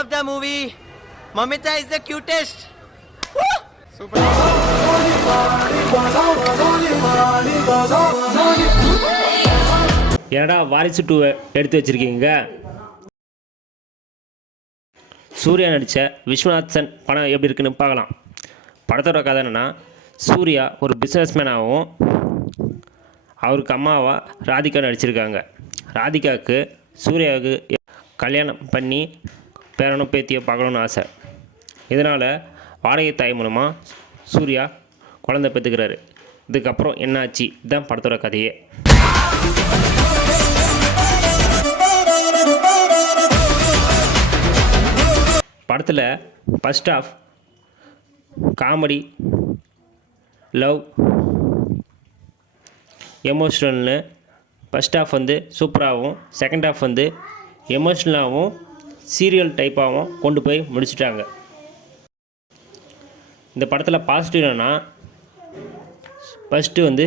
of the movie. Mamita is the cutest. Super. என்னடா வாரிசு 2 எடுத்து வச்சிருக்கீங்க? சூர்யா நடித்த விஸ்வநாதன் படம் எப்படி இருக்குன்னு பார்க்கலாம். படத்தோட கதை என்னென்னா, சூர்யா ஒரு பிஸ்னஸ்மேனாகவும் அவருக்கு அம்மாவாக ராதிகா நடிச்சிருக்காங்க. ராதிகாவுக்கு சூர்யாவுக்கு கல்யாணம் பண்ணி பேரனும் பேத்தியை பார்க்கணுன்னு ஆசை. இதனால் வாடகை தாய் மூலமாக சூர்யா குழந்தை பெற்றுக்கிறாரு. இதுக்கப்புறம் என்னாச்சு, இதுதான் படத்தோட கதையே. படத்தில் ஃபஸ்ட் ஆஃப் காமெடி, லவ், எமோஷ்னல்னு ஃபஸ்ட் ஆஃப் வந்து சூப்பராகவும், செகண்ட் ஆஃப் வந்து எமோஷ்னலாகவும் சீரியல் டைப்பாகவும் கொண்டு போய் முடிச்சிட்டாங்க. இந்த படத்தில் பாசிட்டிவ் என்னென்னா, ஃபஸ்ட்டு வந்து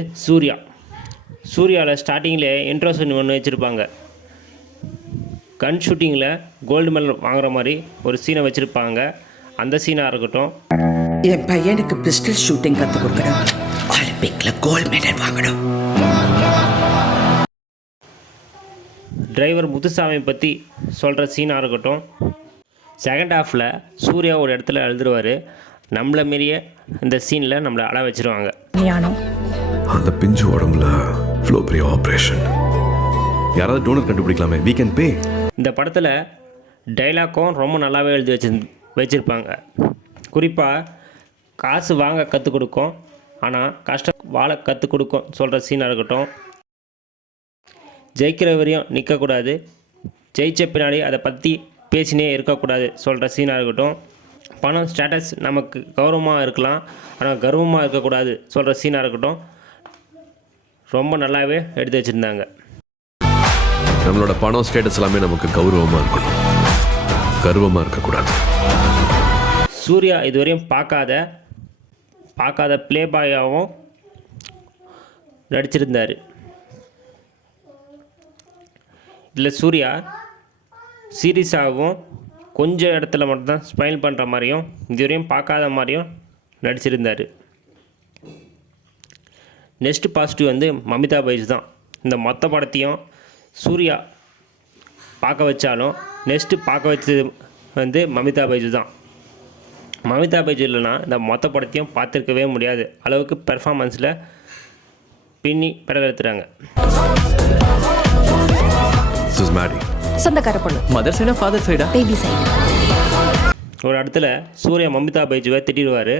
சூர்யாவில் ஸ்டார்டிங்கில் இன்ட்ரோஷன் ஒன்று வச்சுருப்பாங்க. கன் ஷூட்டிங்கில் கோல்டு மெடல் வாங்குற மாதிரி ஒரு சீனை வச்சுருப்பாங்க. அந்த சீனாக இருக்கட்டும், என் பையனுக்கு பிஸ்டல் ஷூட்டிங் கற்றுக் கொடுக்கணும், ஒலிம்பிக்கில் கோல்டு மெடல் வாங்கணும். டிரைவர் முத்துசாமி பற்றி சொல்கிற சீனாக இருக்கட்டும். செகண்ட் ஹாஃபில் சூர்யா ஒரு இடத்துல எழுதுருவார். நம்மளை மாரியே இந்த சீனில் நம்மளை அழ வச்சுருவாங்க. அந்த பிஞ்சு உடம்புல ஃப்ளோ பெரிய ஆப்ரேஷன், யாராவது டோனர் கண்டுபிடிக்கலாமே, we can pay. இந்த படத்தில் டைலாக்கும் ரொம்ப நல்லாவே எழுதி வச்சுருப்பாங்க. குறிப்பாக காசு வாங்க கற்றுக் கொடுக்கும், ஆனால் கஷ்டம் வாழ கற்றுக் கொடுக்கும் சொல்கிற சீனாக இருக்கட்டும். ஜெயிக்கிற வரையும் நிற்கக்கூடாது, ஜெயிச்ச பின்னாடி அதை பற்றி பேசினே இருக்கக்கூடாது சொல்கிற சீனாக இருக்கட்டும். பணம் ஸ்டேட்டஸ் நமக்கு கௌரவமாக இருக்கலாம், ஆனால் கர்வமாக இருக்கக்கூடாது சொல்கிற சீனாக இருக்கட்டும். ரொம்ப நல்லாவே எடுத்து வச்சுருந்தாங்க. நம்மளோட பணம் ஸ்டேட்டஸ் எல்லாமே நமக்கு கௌரவமாக இருக்கணும், கர்வமாக இருக்கக்கூடாது. சூர்யா இதுவரையும் பார்க்காத ப்ளே பாயாகவும் நடிச்சிருந்தார். இதில் சூர்யா சீரியஸாகவும் கொஞ்சம் இடத்துல மட்டும்தான் ஸ்மைல் பண்ணுற மாதிரியும் இதுவரையும் பார்க்காத மாதிரியும் நடிச்சிருந்தார். நெக்ஸ்ட் பாசிட்டிவ் வந்து மமிதா பைஜ் தான். இந்த மொத்த படத்தையும் சூர்யா பார்க்க வச்சாலும் நெக்ஸ்ட்டு பார்க்க வச்சது வந்து மமிதா பைஜ் தான். மமிதா பைஜ் இல்லைன்னா இந்த மொத்த படத்தையும் பார்த்துருக்கவே முடியாது அளவுக்கு பெர்ஃபார்மன்ஸில் பின்னி படம் எடுத்துட்டாங்க. சொந்தக்கார பொண்ணு, மதர் சைடா ஃபாதர் சைடா? Baby side. ஒரு இடத்துல சூர்யா மமிதா பைஜுவை திட்டிடுவார்.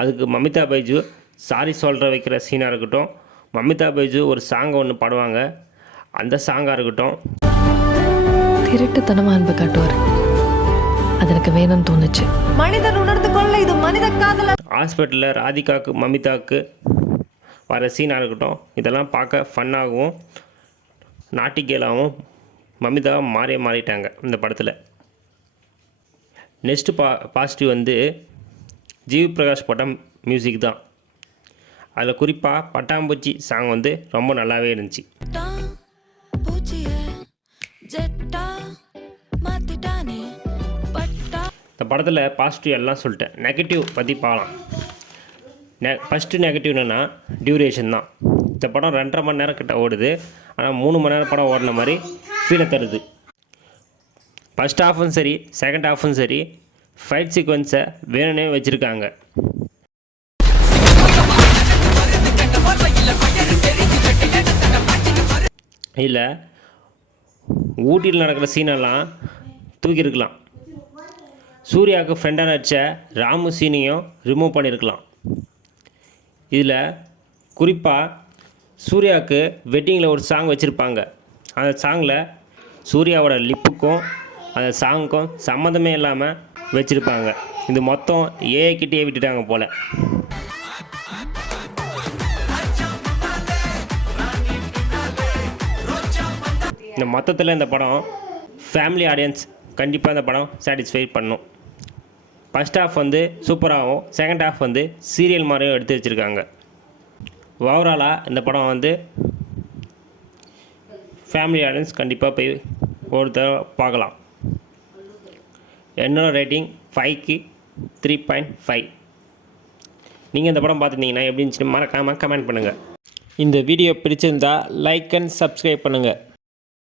அதுக்கு மமிதா பைஜு சாரி சொல்கிற வைக்கிற சீனாக இருக்கட்டும். மமிதா பைஜு ஒரு சாங்கை ஒன்று பாடுவாங்க. அந்த சாங்காக இருக்கட்டும். திருட்டுத்தனமாக அன்பு காட்டுவார், அது எனக்கு வேணும்னு தோணுச்சு. மனிதன் உணர்ந்து கொள்ள இது மனித காதல். ஹாஸ்பிட்டலில் ராதிகாவுக்கு மமிதாவுக்கு வர சீனாக இருக்கட்டும். இதெல்லாம் பார்க்க ஃபன்னாகவும் நாட்டிகேலாகவும் மமிதாவை மாறிட்டாங்க இந்த படத்தில். நெக்ஸ்ட்டு பாசிட்டிவ் வந்து ஜிவி பிரகாஷ் படம் மியூசிக் தான். அதில் குறிப்பாக பட்டாம்பூச்சி சாங் வந்து ரொம்ப நல்லாவே இருந்துச்சு. இந்த படத்தில் பாசிட்டிவ் எல்லாம் சொல்லிட்டேன். நெகட்டிவ் பற்றி பார்க்கலாம். ஃபஸ்ட்டு நெகட்டிவ் என்னென்னா டியூரேஷன் தான். இந்த படம் 2.5 மணி நேரம் கிட்ட ஓடுது, ஆனால் 3 மணி நேரம் படம் ஓடின மாதிரி ஃபீலை தருது. ஃபஸ்ட் ஹாஃபும் சரி, செகண்ட் ஹாஃபும் சரி, ஃபைட் சீக்வன்ஸை வேணும்னே வச்சுருக்காங்க. இல்லை ஊட்டியில் நடக்கிற சீனெல்லாம் தூக்கியிருக்கலாம். சூர்யாவுக்கு ஃப்ரெண்டாக நடித்த ராமு சீனையும் ரிமூவ் பண்ணியிருக்கலாம். இதில் குறிப்பாக சூர்யாவுக்கு வெட்டிங்கில் ஒரு சாங் வச்சுருப்பாங்க. அந்த சாங்கில் சூர்யாவோட லிப்புக்கும் அந்த சாங்குக்கும் சம்மந்தமே இல்லாமல் வச்சுருப்பாங்க. இது மொத்தம் ஏஐக்கிட்டே விட்டுட்டாங்க போல். இந்த மொத்தத்தில் இந்த படம் ஃபேமிலி ஆடியன்ஸ் கண்டிப்பாக இந்த படம் சாட்டிஸ்ஃபை பண்ணும். ஃபஸ்ட் ஹாஃப் வந்து சூப்பராகவும், செகண்ட் ஹாஃப் வந்து சீரியல் மாதிரியும் எடுத்து வச்சுருக்காங்க. ஓவராலாக இந்த படம் வந்து ஃபேமிலி ஆடியன்ஸ் கண்டிப்பாக போய் ஒரு தடவை பார்க்கலாம். என்னோடய ரேட்டிங் 5க்கு 3.5. நீங்கள் இந்த படம் பார்த்துருந்தீங்கன்னா எப்படி இருந்துச்சுன்னு மறக்காமல் கமெண்ட் பண்ணுங்கள். இந்த வீடியோ பிடிச்சிருந்தா லைக் அண்ட் சப்ஸ்கிரைப் பண்ணுங்கள்.